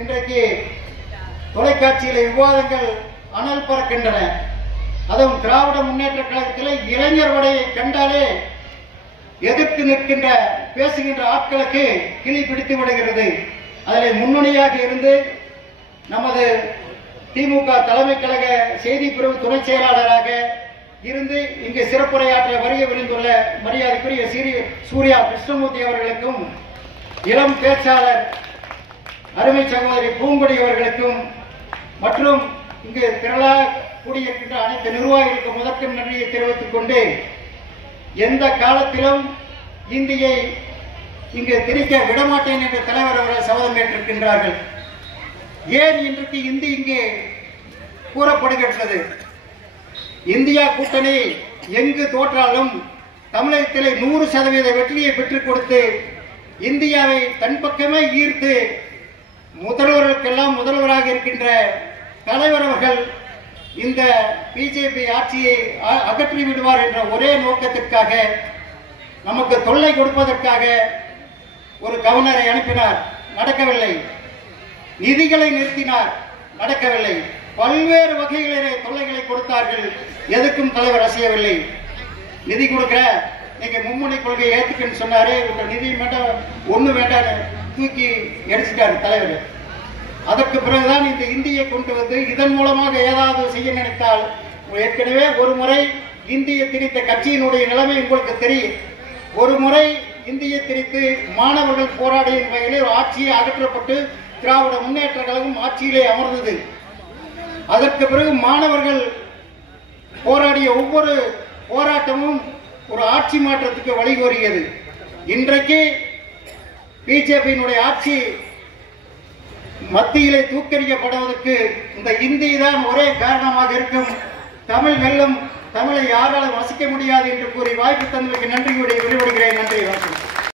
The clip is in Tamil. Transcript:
இன்றைக்கு தொலைக்காட்சியில் விவாதங்கள் அனல் பறக்கின்றன. அதுவும் திராவிட முன்னேற்ற கழகத்தில் இளைஞர் படையை கண்டாலே எதிர்த்து நிற்கின்ற பேசுகின்ற ஆட்களுக்கு கிளி பிடித்து விடுகிறது. அதில் முன்னணியாக இருந்து நமது திமுக தலைமை கழக செய்தி பிரிவு துணை செயலாளராக இருந்து இங்கு சிறப்புரையாற்ற வருகை புரிந்துள்ள மரியாதைக்குரிய சூர்யா கிருஷ்ணமூர்த்தி அவர்களுக்கும், இளம் பேச்சாளர் அருமை சகோதரி பூங்கொடி அவர்களுக்கும் மற்றும் இங்கு திரளா கூடியிருக்கின்ற அனைத்து நிர்வாகிகளுக்கு முதற்கும் நன்றியை தெரிவித்துக் கொண்டு, எந்த காலத்திலும் இந்தியை இங்கு திணிக்க விடமாட்டேன் என்ற தலைவர் அவர்கள் சபதம் ஏற்றிருக்கின்றார்கள். ஏன் இன்றைக்கு இந்தி இங்கே கூறப்படுகின்றது? இந்தியா கூட்டணி எங்கு தோற்றாலும் தமிழகத்திலே 100% வெற்றியை பெற்றுக் கொடுத்து இந்தியாவை தன் பக்கமே ஈர்த்து முதல்வர்களுக்கெல்லாம் முதல்வராக இருக்கின்ற தலைவர் அவர்கள் இந்த பிஜேபி ஆட்சியை அகற்றி விடுவார் என்ற ஒரே நோக்கத்திற்காக, நமக்கு தொல்லை கொடுப்பதற்காக ஒரு கவர்னரை அனுப்பினார், நடக்கவில்லை. நிதிகளை நிறுத்தினார், நடக்கவில்லை. பல்வேறு வகைகளிலே தொல்லைகளை கொடுத்தார்கள், எதுக்கும் தலைவர் அசையவில்லை. நிதி கொடுக்கிற நீங்க மும்முனை கொள்கையை ஏத்துக்குன்னு சொன்னாரு, உங்க நிதி வேண்டாம் ஒண்ணு வேண்டாம் தூக்கி எரிச்சிட்டாரு தலைவர். அதற்கு பிறகுதான் இந்த இந்தியை கொண்டு வந்து இதன் மூலமாக ஏதாவது செய்ய நினைத்தால், ஏற்கனவே ஒரு முறை இந்தியை திணித்த கட்சியினுடைய நிலைமை உங்களுக்கு தெரியும். ஒரு முறை இந்தியை திணித்து மாணவர்கள் போராடிய வகையிலே ஆட்சியை அகற்றப்பட்டு திராவிட முன்னேற்ற கழகம் ஆட்சியிலே அமர்ந்தது. அதற்கு பிறகு மாணவர்கள் போராடிய ஒவ்வொரு போராட்டமும் ஒரு ஆட்சி மாற்றத்துக்கு வழிகோரியது. இன்றைக்கு பிஜேபியினுடைய ஆட்சி மத்தியிலே தூக்கறிக்கப்படுவதற்கு இந்த இந்தி தான் ஒரே காரணமாக இருக்கும். தமிழ் வெல்லும், தமிழை யாராலும் வசிக்க முடியாது என்று கூறி வாய்ப்பு தந்தமைக்கு நன்றி கூறி விடைபெறுகிறேன். நன்றி, வணக்கம்.